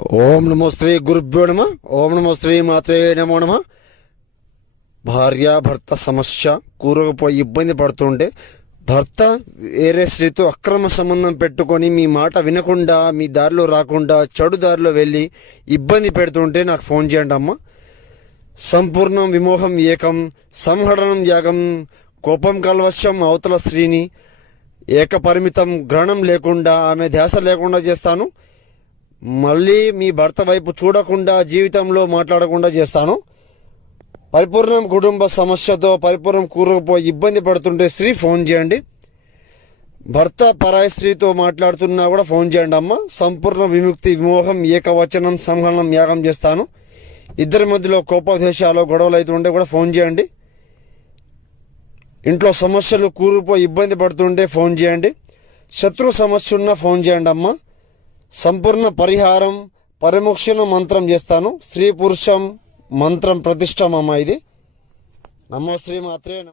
ఓం నమో శ్రీ గురుభ్యో నమ. ఓం నమో శ్రీ మాత్రే నమో నమ. భార్యాభర్త సమస్య కూరకపోయి ఇబ్బంది పడుతుంటే భర్త వేరే స్త్రీతో అక్రమ సంబంధం పెట్టుకొని మీ మాట వినకుండా మీ దారిలో రాకుండా చెడు దారిలో వెళ్ళి ఇబ్బంది పెడుతుంటే నాకు ఫోన్ చేయండి అమ్మ. సంపూర్ణం విమోహం ఏకం సంహరణం యాగం కోపం కల్వశ్యం అవతల స్త్రీని ఏకపరిమితం గ్రహణం లేకుండా ఆమె ధ్యాస లేకుండా చేస్తాను. మళ్ళీ మీ భర్త వైపు చూడకుండా జీవితంలో మాట్లాడకుండా చేస్తాను. పరిపూర్ణం కుటుంబ సమస్యతో పరిపూర్ణం కూరకపోయి ఇబ్బంది పడుతుంటే స్త్రీ ఫోన్ చేయండి. భర్త పరాయి స్త్రీతో మాట్లాడుతున్నా కూడా ఫోన్ చేయండి అమ్మ. సంపూర్ణ విముక్తి విమోహం ఏకవచనం సంహరణం యాగం చేస్తాను. ఇద్దరి మధ్యలో కోపదేశాలు గొడవలు అవుతుంటే కూడా ఫోన్ చేయండి. ఇంట్లో సమస్యలు కూరుపోయి ఇబ్బంది పడుతుంటే ఫోన్ చేయండి. శత్రు సమస్య ఉన్నా ఫోన్ చేయండి అమ్మ. సంపూర్ణ పరిహారం పరిమోక్షణ మంత్రం చేస్తాను. స్త్రీ పురుషం మంత్రం ప్రతిష్టం అమ్మ. ఇది నమో శ్రీ మాత్రే.